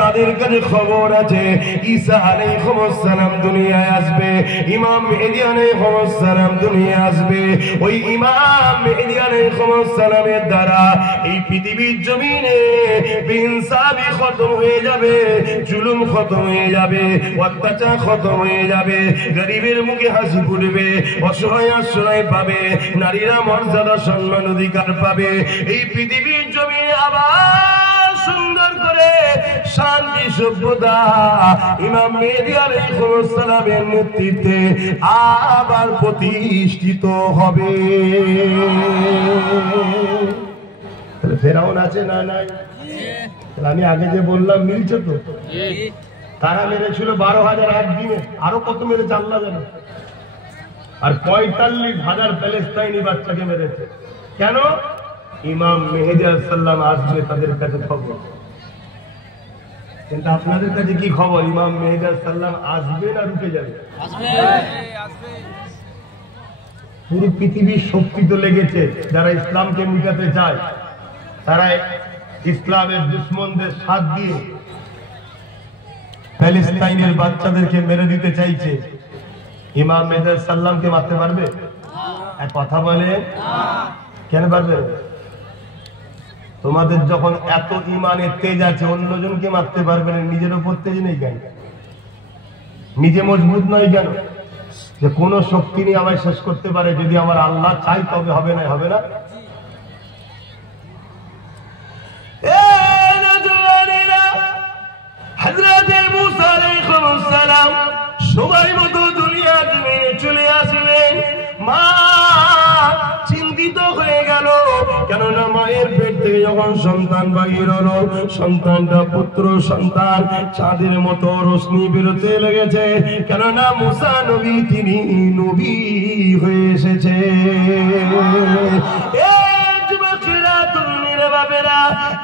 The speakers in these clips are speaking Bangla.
তাদের কাছে খবর আছে ঈসা আলাইহিস সালাম দুনিয়ায় আসবে, ইমাম মেহেদী আলাইহিস সালাম দুনিয়ায় আসবে। ওই ইমাম মেহেদী আলাইহিস সালামের দ্বারা এই পৃথিবীর জমিনে বেইনসাফি খতম হয়ে যাবে, জুলুম খতম হয়ে যাবে, অত্যাচার খতম হয়ে যাবে, গরিবের মুখে হাসি ফুটবে, অসহায় আশ্রয় পাবে, নারীরা মর্যাদা সম্মান অধিকার পাবে। এই পৃথিবীর জমিনে আবার সুন্দর করে শান্তি সভ্যতা ইমাম মেহেদী আলাইহিস সালামের নেতৃত্বে আবার প্রতিষ্ঠিত হবে। ফেরাউন আছে না নাই? আমি আগে যে বললাম মিলছে তো? তারা মেরেছিল 12,000 একদিনে, আরো কত মেরেছে আল্লাহ জানে। আর 45,000 প্যালেস্তাইনি বাচ্চাকে মেরেছে। কেন? ইমাম মেহেদী আলাইহিস সালাম আসবে, তাদের কাছে খবর। কিন্তু আপনাদের কাছে কি খবর? ইমাম মেহেদী আলাইহিস সালাম আসবে না রুকে যাবে? পুরো পৃথিবীর শক্তি তো লেগেছে, যারা ইসলামকে মিটাতে চায়, তারা ইসলামের দুশ্মনদের সাথ দিয়ে প্যালেস্তাইনের বাচ্চাদেরকে মেরে দিতে চাইছে। ইমাম মেহেদী আলাইহিস সালামকে মারতে পারবে? এক কথা বলে কেন পারবে? তোমাদের যখন এত ইমানের তেজ আছে, অন্যজনকে মারতে পারবে না, নিজের উপর তেজ নেই কেন? নিজে মজবুত নয় কেন যে কোন শক্তি নিয়ে আমায় শেষ করতে পারে? যদি আমার আল্লাহ চাই তবে হবে না, হবে না? হযরতে মুসা আলাইহিস সালাম সময় মতো দুনিয়া থেকে চলে আসলেন। মা চিন্তিত হয়ে গেল, কেননা মায়ের পেট থেকে যখন সন্তান বাহির হলো, সন্তানটা পুত্র সন্তান, চাঁদের মতো রশ্মি বেরোতে লেগেছে। কেননা মুসা নবী, তিনি নবী হয়ে এসেছে।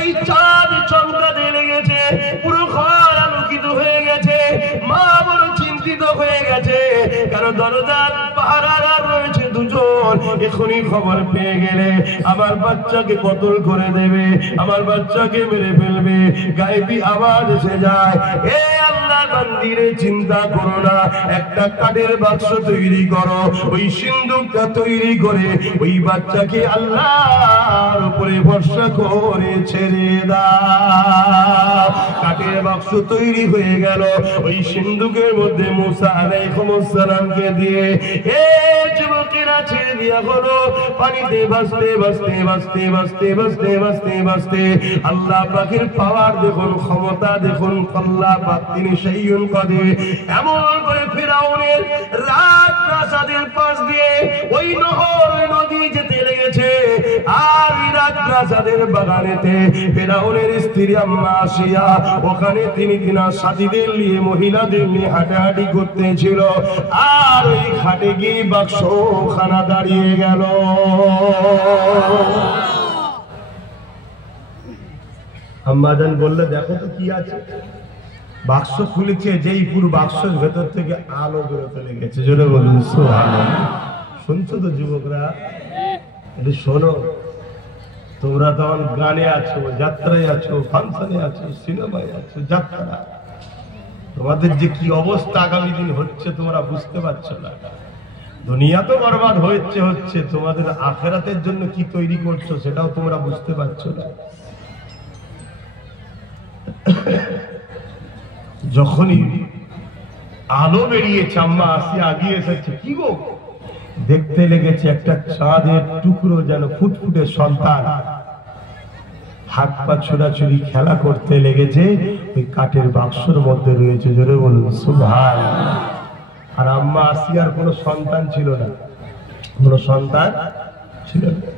এই চাঁদ চমকাতে লেগেছে, পুরো ঘর আলোকিত হয়ে গেছে। মা বড় চিন্তিত হয়ে গেছে, কারণ দরজার পাহারাদার রয়েছে দুজন। এখনই খবর পেয়ে গেলে আমার বাচ্চাকে কতল করে দেবে, আমার বাচ্চাকে মেরে ফেলবে। গায়েবী আওয়াজ এসে যায়, এ আল্লাহর বান্দিরে চিন্তা করো না, একটা কাঠের বাক্স তৈরি করো, ওই সিন্দুকটা তৈরি করে ওই বাচ্চাকে আল্লাহর উপরে ভরসা করে ছেড়ে দাও। কাঠের বাক্স তৈরি হয়ে গেল, ওই সিন্দুকের মধ্যে মুসা আলাইহিস সালামকে দিয়ে এ যুবকেরা ছেড়ে দিয়া হলো। পানিতে ভাসতে ভাসতে ভাসতে ভাসতে ভাসতে ভাসতে ভাসতে আল্লাহ পাকের পাওয়ার দেখুন, ক্ষমতা দেখুন। আল্লাহ পাক তিনি শাইউন কাদির। এমন করে ফিরাউনের রাজপ্রাসাদের পাশ দিয়ে ওই নহর, ওই নদী যেতে লেগেছে। আর রাজপ্রাসাদের বাগানেতে ফিরাউনের স্ত্রী আম্মা আসিয়া, ওখানে তিনি তিনার সাথীদের নিয়ে, মহিলাদের নিয়ে হাঁটাহাঁটি করতেছিল। আর ওই ঘাটে গিয়ে বাক্সখানা দাঁড়িয়ে গেল। আম্মাজান বললে, দেখো তো কি আছে। বাক্স খুলেছে, যেই পুরো বাক্সের ভেতর থেকে আলো বেরোতে লেগেছে। জোরে বলুন সুবহানাল্লাহ। শুনছো তো যুবকরা? একটু শোনো। তোমরা তখন গানে আছো, যাত্রায় আছো, ফাংশনে আছো, সিনেমায় আছো, যাত্রা। তোমাদের যে কি অবস্থা আগামী দিন হচ্ছে তোমরা বুঝতে পারছো না। দুনিয়া তো বরবাদ হচ্ছে, তোমাদের আখিরাতের জন্য কি তৈরি করছো সেটাও তোমরা বুঝতে পারছো না। যখনই আলো বেরিয়েছে, আম্মা আসিয়া আগিয়ে এসেছে। কি গো? দেখতে লেগেছে একটা চাঁদের টুকরো, যেন ফুটফুটে সন্তান, হাত পা ছোড়াছুড়ি খেলা করতে লেগেছে। ওই কাঠের বাক্সের মধ্যে রয়েছে। জোরে বলুন সুবহানাল্লাহ। আর আম্মা আসিয়ার কোনো সন্তান ছিল না, কোনো সন্তান ছিল না।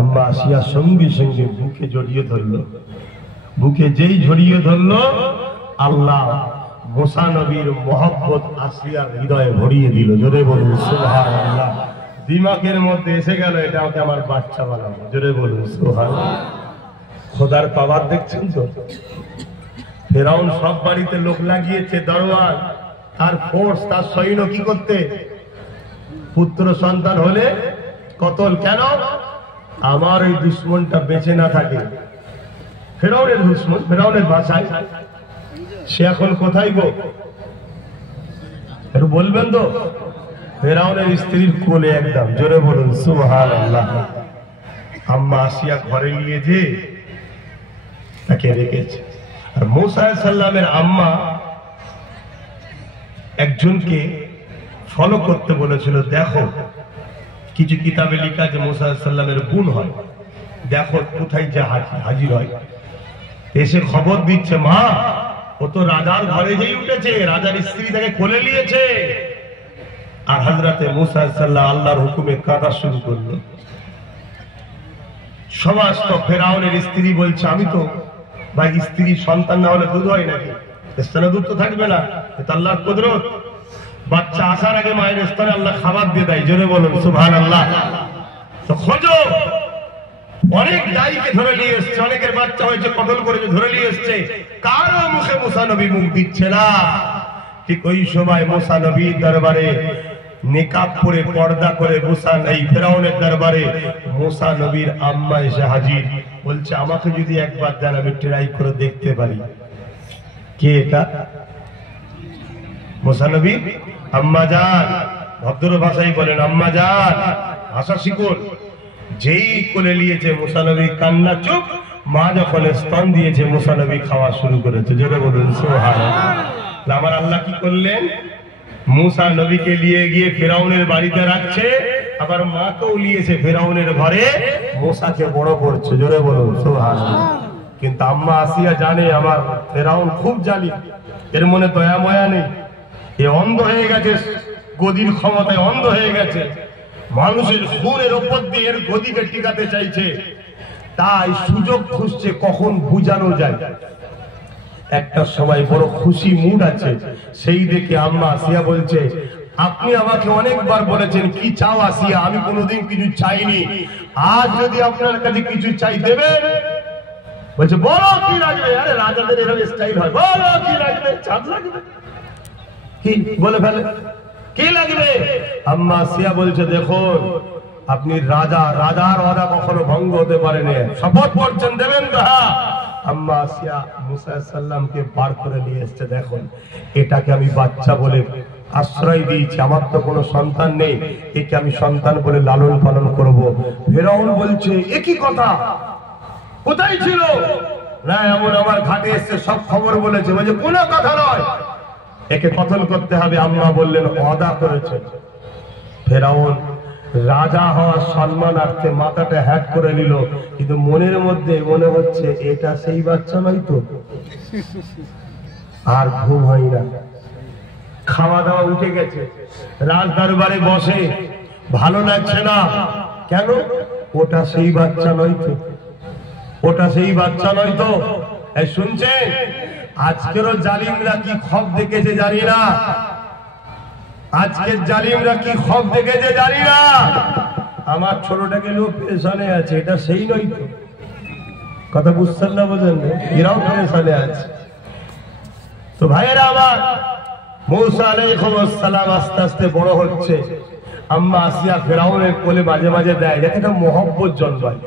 আম্মা আসিয়া সঙ্গে সঙ্গে বুকে জড়িয়ে ধরল। বুকে যেই জড়িয়ে ধরল, আল্লাহ মুসা নবীর মহব্বত আসিয়ার হৃদয়ে ভরিয়ে দিল। জোরে বলুন সুবহানাল্লাহ। দিমাগের মধ্যে এসে গেল, এটা ওকে আমার বাচ্চা বানাবো। জোরে বলুন সুবহানাল্লাহ। খোদার পাওয়ার দেখছেন তো? ফেরাউন সব বাড়িতে লোক লাগিয়েছে, দরওয়ান, তার ফোর্স, তার সৈন্য কি করতে? পুত্র সন্তান হলে কতল। কেন? আমার ওই দুশ্মনটা বেঁচে না থাকে, ফেরাউনের দুশমন, ফেরাউনের বাসায়। সে এখন কোথায় গো একটু বলবেন তো? ফেরাউনের স্ত্রীর কোলে একদম, জোরে বলুন সুবহানাল্লাহ। আম্মা আসিয়া ঘরে নিয়ে যে তাকে রেখেছে। আর মূসা আলাইহিস সালামের আম্মা একজনকে ফলো করতে বলেছিল। দেখো কিছু কিতাবে লেখা যে মূসা আলাইহিস সালামের গুণ হয়, দেখো কোথায় যা হাজির হয়। এসে খবর দিচ্ছে, মা ও তো রাজার ঘরে যেই উঠেছে, রাজার স্ত্রী তাকে কোলে নিয়েছে। আর হযরতে মূসা আলাইহিস সালাম আল্লাহর হুকুমে কাঁদা শুরু করলো। সমস্ত ফেরাউনের স্ত্রী বলছে, আমি তো ভাই স্ত্রী সন্তান না হলে দুধ হয় নাকি? স্তনে দুধ তো থাকবে না, এটা আল্লাহর কুদরত। বাচ্চা আসার আগে মায়ের স্তনে আল্লাহ খাবার দিয়ে দেয়, জোরে বলুন সুবহানাল্লাহ। তো খোঁজো, অনেক দায়ীকে ধরে নিয়ে এসছে, অনেকের বাচ্চা হয়েছে কতল করে ধরে নিয়ে এসছে, কারো মুখে মুসা নবী মুখ দিচ্ছে না। ঠিক ওই সময় মুসা নবীর দরবারে নিকাব পরে পর্দা করে মুসা এই ফেরাউনের দরবারে মুসা নবীর আম্মা এসে হাজির। বলছে, আমাকে যদি একবার দেন আমি ট্রাই করে দেখতে পারি। কে এটা? মুসা নবী আম্মা জান, ভদ্র ভাষায় বলেন আম্মা জান, ভাষা শিখুন। যেই কোলে নিয়েছে মুসা নবী কান্না চুপ। মা যখন স্তন দিয়েছে মুসা নবী খাওয়া শুরু করেছে, জোরে বলুন সুবহানাল্লাহ। আমার আল্লাহ কি করলেন? মুসা নবীকে নিয়ে গিয়ে ফেরাউনের বাড়িতে রাখছে, আবার মাকেও নিয়েছে ফেরাউনের ঘরে, মুসাকে বড় করছে, জোরে বলুন সুবহানাল্লাহ। কিন্তু আম্মা আসিয়া জানে আমার ফেরাউন খুব জালিম, এর মনে দয়া ময়া নেই। এ অন্ধ হয়ে গেছে, গদির ক্ষমতায় অন্ধ হয়ে গেছে, মানুষের খুনের উপর দিয়ে এর গদিকে টিকাতে চাইছে। তাই সুযোগ খুঁজছে কখন বুঝানো যায়। একটা সময় বড় খুশি মুড আছে, সেই দেখে আম্মা আসিয়া বলছে, আপনি আমাকে অনেকবার বলেছেন কি চাও আসিয়া, আমি কোনোদিন কিছু চাইনি, আজ যদি আপনার কাছে কিছু চাই দেবেন? বলছে, বলো কি লাগবে? আরে রাজাদের এরকম স্টাইল হয়, বলো কি লাগবে? চাঁদ লাগবে কি বলে ফেলে, কি লাগবে? আম্মা আসিয়া বলছে, দেখুন আপনি রাজা, রাজার ওয়াদা কখনো ভঙ্গ হতে পারে না, শপথ করছেন দেবেন তো? হ্যাঁ। আম্মা আসিয়া মুসা আলাইহিস সালামকে বার করে নিয়ে এসেছে। দেখুন এটাকে আমি বাচ্চা বলে আশ্রয় দিয়েছি, আমার তো কোনো সন্তান নেই, একে আমি সন্তান বলে লালন পালন করব। ফেরাউন বলছে, এ কি কথা, কোথায় ছিল? না এমন আমার ঘাটে এসে সব খবর বলেছে। বলছে, কোনো কথা নয়, একে কতল করতে হবে। আম্মা বললেন, ওয়াদা করেছে। ফেরাউন রাজা হওয়ার সম্মানার্থে মাথাটা হ্যাট করে নিল, কিন্তু মনের মধ্যে মনে হচ্ছে এটা সেই বাচ্চা নয় তো। আর ঘুম হয় না, খাওয়া দাওয়া উঠে গেছে, রাজ দরবারে বসে, ভালো লাগছে না। কেন? ওটা সেই বাচ্চা নয় তো, ওটা সেই বাচ্চা নয় তো। এই শুনছেন, আজকেরও জালিমরা কি খব দেখেছে জানি না, আজকের জালিমরা কি খব দেখেছে জানি না। আমার ছোটটাকে লোক পেরেশানে আছে, এটা সেই নয় তো। কথা বুঝছেন না, বোঝেন না? এরাও পেরেশানে আছে। তো ভাইয়েরা আমার, মূসা আলাইহিস সালাম আস্তে আস্তে বড় হচ্ছে। আম্মা আসিয়া ফেরাউনের কোলে মাঝে মাঝে দেয়, যাতে একটা মহব্বত জন্মায়।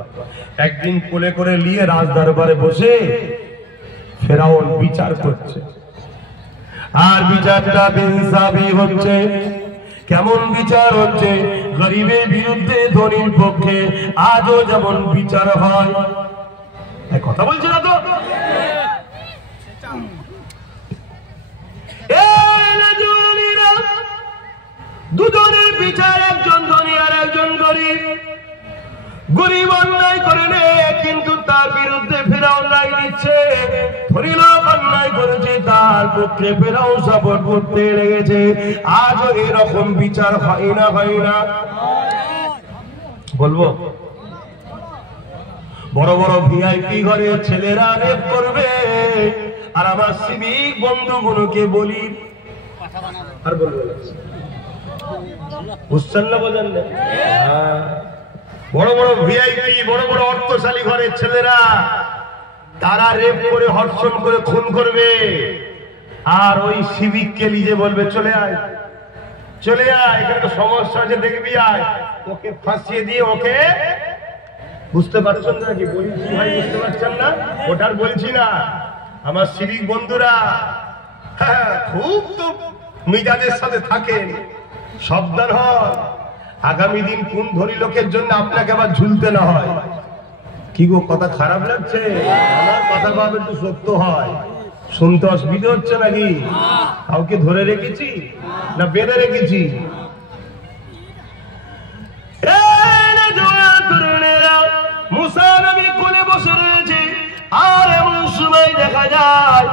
একদিন কোলে করে নিয়ে রাজ দরবারে বসে ফেরাউন বিচার করছে, আর বিচারটা বেইনসাফি হচ্ছে। কেমন বিচার হচ্ছে? গরিবের বিরুদ্ধে ধনীর পক্ষে আজও যেমন বিচার হয়। কথা বলছি না তো? দুজনের বিচার, একজন ধনী আর একজন গরিব। গরিব অন্যায় করে নে, কিন্তু তার বিরুদ্ধে ফেরাউন রায় দিচ্ছে। ধনী লোক অন্যায় করেছে, তার পক্ষে ফেরাউন সাপোর্ট করতে লেগেছে। আজও এরকম বিচার হয় না, হয় না? বলবো, বড় বড় ভিআইপি ঘরে ছেলেরা রেপ করবে, আর আমার সিভিক বন্ধুগুলোকে বলি, আর বলবো বুঝছেন না, বোঝেন না? বড় বড় ভিআইপি, বড় বড় অর্থশালী ঘরের ছেলেরা, তারা রেপ করে, ধর্ষণ করে খুন করবে, আর ওই সিভিককে নিজে বলবে চলে আয়, চলে আয়, এখানে তো সমস্যা আছে, দেখবি আয়। ওকে ফাঁসিয়ে দিয়ে ওকে বুঝতে পারছেন নাকি? বলছি ভাই, বুঝতে পারছেন না? ওটার বলছি না। আমার সিভিক বন্ধুরা খুব তো মিজাজের সাথে থাকেন, সাবধান হন। আগামী দিন কোন ধনী লোকের জন্য আপনাকে আবার ঝুলতে না হয়। কি গো, কথা খারাপ লাগছে? আমার কথা ভাবে একটু সত্য হয়। শুনতে অসুবিধা হচ্ছে নাকি? কাউকে ধরে রেখেছি না বেঁধে রেখেছি? মুসা নবী কোলে বসে রয়েছে, আর এমন সময় দেখা যায়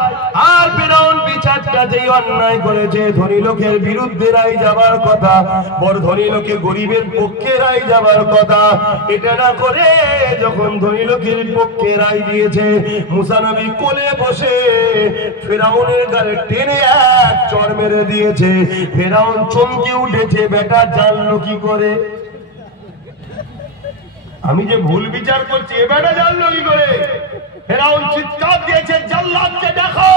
আর ফিরআউন বিচারটা যেই অন্যায় করেছে, ধনী লোকের বিরুদ্ধে রায় যাবার কথা, বড় ধনী লোকে গরিবের পক্ষে রায় যাবার কথা, এটা না করে যখন ধনী লোকের পক্ষে রায় দিয়েছে, মুসা নবী কোলে বসে ফিরআউনের গালে টেনে এক চড় মেরে দিয়েছে। ফিরআউন চমকে উঠেছে, বেটা জানলো কি করে? আমি যে ভুল বিচার করছি, এ বেটা জানলো কি করে? ফিরআউন চিৎকার দিয়েছে, জাল্লাদকে দেখো,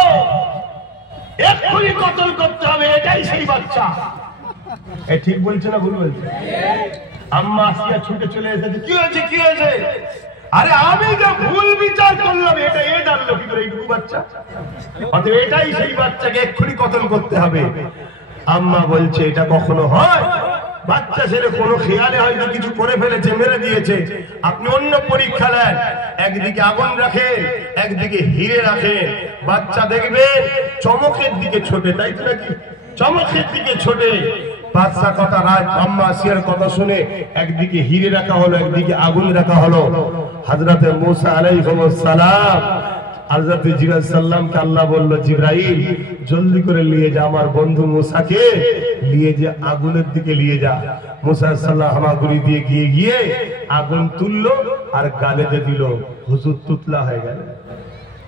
এক্ষুনি কতল করতে হবে, এটাই সেই বাচ্চা। এ ঠিক বলছে না ভুল বলছে? আম্মা আসিয়া ছুটে চলে এসেছে, কি হয়েছে কি হয়েছে? আরে আমি যে ভুল বিচার করলাম, এটা এ জানলো কি করে? এইটুকু বাচ্চা, অতএব এটাই সেই বাচ্চাকে এক্ষুনি কতল করতে হবে। আম্মা বলছে, এটা কখনো হয়? বাচ্চা ছেলে কোনো খেয়ালে হয়তো কিছু করে ফেলেছে, মেরে দিয়েছে। আপনি অন্য পরীক্ষা নেন, একদিকে আগুন রাখে, একদিকে হিরে রাখে, বাচ্চা দেখবেন চমকের দিকে ছোটে, তাই তো নাকি? চমকের দিকে ছোটে। বাদশা কথা রাজ আম্মা আসিয়ার কথা শুনে একদিকে হিরে রাখা হলো, একদিকে আগুন রাখা হলো। হযরতে মূসা আলাইহিস সালাম হযরত জিবরাইল সাল্লামকে আল্লাহ বলল, জিবরাইল জলদি করে নিয়ে যা আমার বন্ধু মূসাকে, নিয়ে যে আগুনের দিকে নিয়ে যা। মূসা সাল্লাম হামাগুড়ি দিয়ে গিয়ে আগুন তুললো আর গালেতে দিল, হুজুর তুতলা হয়ে গেল।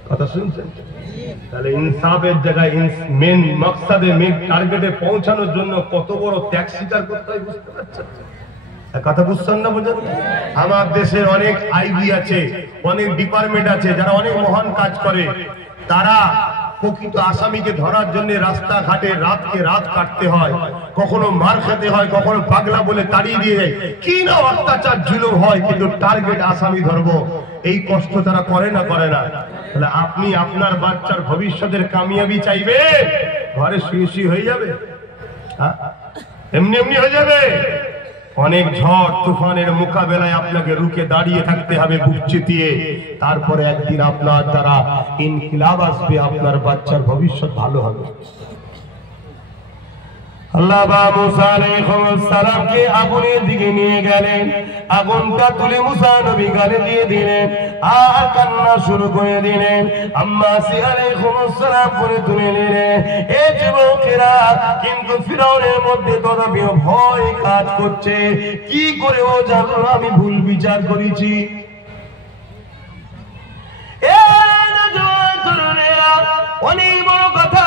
কথা শুনছেন? তাহলে ইনসাফের জায়গায় মেন মকসদে, মেন টার্গেটে পৌঁছানোর জন্য কত বড় ত্যাগ স্বীকার করতে হয়, বুঝতে পারছেন? কথা বুঝছেন না? বুঝেন? আমার দেশে অনেক আইবি আছে, অনেক ডিপার্টমেন্ট আছে যারা অনেক মহান কাজ করে। তারা প্রকৃত আসামিকে ধরার জন্য রাস্তাঘাটে রাতকে রাত কাটতে হয়, কখনো মার খেতে হয়, কখনো পাগলা বলে তাড়িয়ে দিয়ে যায়, কি না অত্যাচার জুলুম হয়, কিন্তু টার্গেট আসামি ধরবো, এই কষ্ট তারা করে না? করে না? তাহলে আপনি আপনার বাচ্চার ভবিষ্যতের কামিয়াবি চাইবে, ঘরে শুয়ে শুয়ে হয়ে যাবে? এমনি এমনি হয়ে যাবে? অনেক ঝড় তুফানের মোকাবেলায় আপনাকে রুখে দাঁড়িয়ে থাকতে হবে বুক চিতিয়ে। তারপরে একদিন আপনার দ্বারা ইনকিলাব আসবে, আপনার বাচ্চার ভবিষ্যৎ ভালো হবে। আল্লাহ মূসা আলাইহিস সালামকে আগুনের দিকে নিয়ে গেলেন, আগুনটা তুলে মূসা নবী গালে দিয়ে দিলেন আর কান্না শুরু করে দিলেন। আম্মা আসিয়া আলাইহিস সালাম করে তুলে নিলেন। এই যুবকেরা কিন্তু ফিরআউনের মধ্যে তদবিও ভয় কাজ করছে, কি করে ও জানলো আমি ভুল বিচার করেছি? অনেক বড় কথা।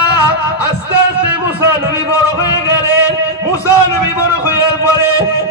আস্তে আস্তে মূসা নবী বড় হয়ে গেলেন। মূসা নবী বড় হওয়ার পরে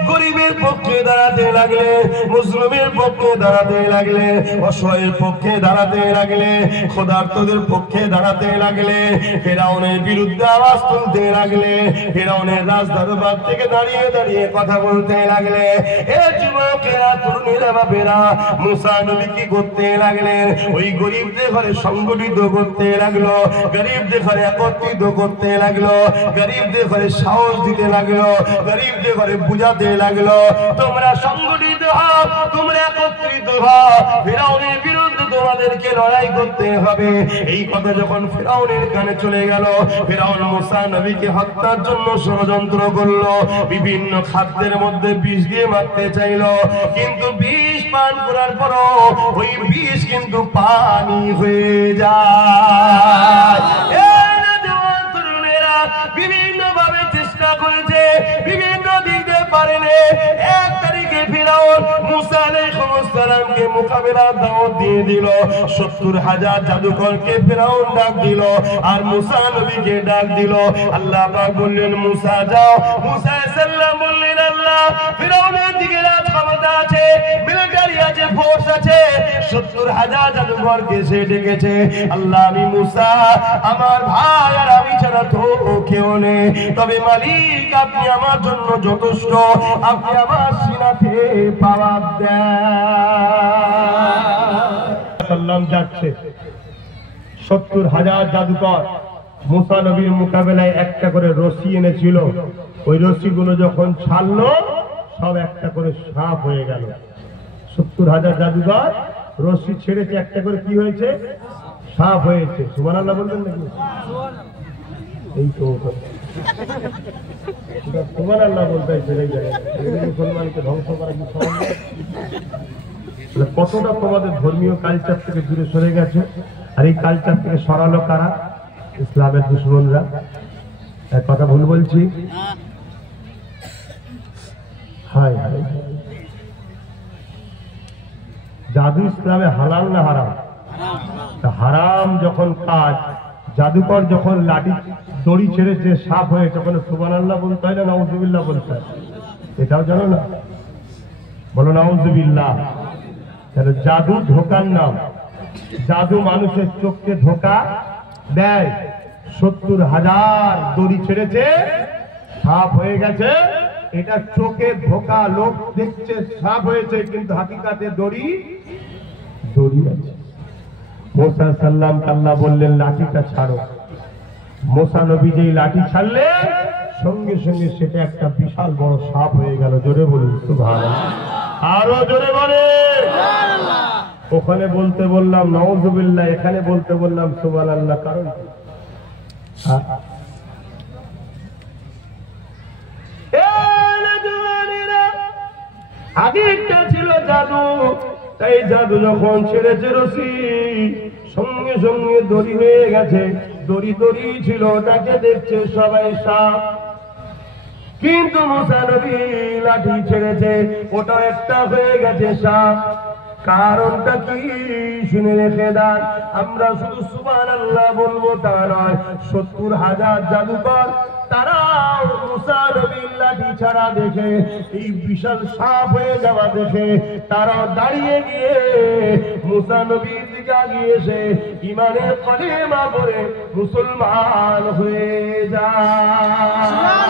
গরিবের পক্ষে দাঁড়াতে লাগলেন, মুসলিমের পক্ষে দাঁড়াতে লাগলেন, অসহায়ের পক্ষে দাঁড়াতে লাগলেন, ক্ষুধার্তদের পক্ষে দাঁড়াতে লাগলেন, ফিরআউনের বিরুদ্ধে আওয়াজ তুলতে লাগলেন, ফিরআউনের রাজদরবার থেকে দাঁড়িয়ে দাঁড়িয়ে কথা বলতে লাগলেন। এ যুবকেরা, তরুণীরা, বাপেরা, মূসা নবী কি করতে লাগলেন? ওই গরিবদের ঘরে সংগঠিত করতে লাগলো, গরিবদের ঘরে একত্রিত করতে লাগলো, গরিবদের ঘরে সাহস দিতে লাগলো, গরিবদের ঘরে বুঝাতে লাগলো, তোমরা সংগঠিত হও, তোমরা একত্রিত হও, ফিরআউনের বিরুদ্ধে তোমাদেরকে লড়াই করতে হবে। এই কথা যখন ফিরআউনের কানে চলে গেল, ফিরআউন মূসা নবীকে হত্যার জন্য ষড়যন্ত্র করলো, বিভিন্ন খাদ্যের মধ্যে বিষ দিয়ে মারতে চাইলো, কিন্তু বিষ পান করার পরও ওই বিষ কিন্তু পানি হয়ে যায়। বিভিন্ন ভাবে চেষ্টা করেছে, বিভিন্ন দিক দিয়ে পারেনি। এক তারিখে ফিরআউন মূসা আলাইহিস সালামকে মোকাবেলার দাওয়াত দিয়ে দিল। ৭০,০০০ জাদুকরকে ফিরআউন ডাক দিল আর মূসা নবীকে ডাক দিল। আল্লাহ পাক বললেন, মূসা যাও। মূসা সাল্লাম বললেন, আল্লাহ ফিরআউনের দিকে রাজ ক্ষমতা ক্ষমতা আছে, মিলিটারি আছে, ফোর্স আছে, 70,000 জাদুঘরকে সে ডেকেছে। আল্লাহ আমি মুসা, আমার ভাই আর আমি ছাড়া তো কেউ নেই, তবে মালিক আপনি আমার জন্য যথেষ্ট, আপনি আমার সিনাতে পাওয়ার দেন। যাচ্ছে 70,000 জাদুকর মুসা নবীর মোকাবেলায় একটা করে রশি এনেছিল। ওই রশিগুলো যখন ছাড়লো সব একটা করে সাপ হয়ে গেল। 70,000 জাদুকর রশি ছেড়েছে, একটা করে কি হয়েছে? সাপ হয়েছে। সুবহানাল্লাহ বলবেন নাকি? এই তো সুবহানাল্লাহ বলতে মুসলমানকে ধ্বংস করা কি সম্ভব? কতটা তোমাদের ধর্মীয় কালচার থেকে দূরে সরে গেছে। আর এই কালচার থেকে সরালো কারা? ইসলামের দুশমনরা। এক কথা ভুল বলছি? হায় হায়, জাদু ইসলামে হালাল না হারাম? হারাম যখন কাজ, জাদুকর যখন লাঠি দড়ি ছেড়েছে সাপ হয়ে, তখন সুবহানাল্লাহ বলতে হয় না নাউজুবিল্লাহ বলতে হয়? এটাও জানো না? বলো নাউজুবিল্লাহ। জাদু ধোকার নাম। জাদু মানুষের চোখকে ধোকা দেয়। 70,000 দড়ি ছেড়েছে, সাপ হয়ে গেছে, এটা চোখে ধোকা। লোক দেখছে সাপ হয়েছে, কিন্তু হাকিকাতে দড়ি আছে। মুসা সাল্লাম আল্লাহ বললেন লাঠিটা ছাড়ো। মুসা নবী যেই লাঠি ছাড়লেন, সঙ্গে সঙ্গে সেটা একটা বিশাল বড় সাপ হয়ে গেল। জোরে বলুন সুবহানাল্লাহ। আরো জোরে বলে। ওখানে বলতে বললাম নাউজুবিল্লাহ, এখানে বলতে বললাম সুবহানাল্লাহ। কারণ আগে একটা ছিল জাদু, তাই জাদু যখন ছেড়েছে রশি, সঙ্গে সঙ্গে দড়ি হয়ে গেছে। দড়ি ছিল, তাকে দেখছে সবাই সাপ। কিন্তু মুসা নবী লাঠি ছেড়েছে, ওটা একটা হয়ে গেছে সাপ। কারণটা কি শুনে রেখে দেন। আমরা শুধু সুবহানাল্লাহ বলবো তা নয়, 70,000 জাদুকর তারাও মুসা নবীর লাঠি ছাড়া দেখে, এই বিশাল সাপ হয়ে যাওয়া দেখে, তারাও দাঁড়িয়ে গিয়ে মুসা নবীর দিকে গিয়ে এসে ইমানের কলেমা পড়ে মুসলমান হয়ে যায়।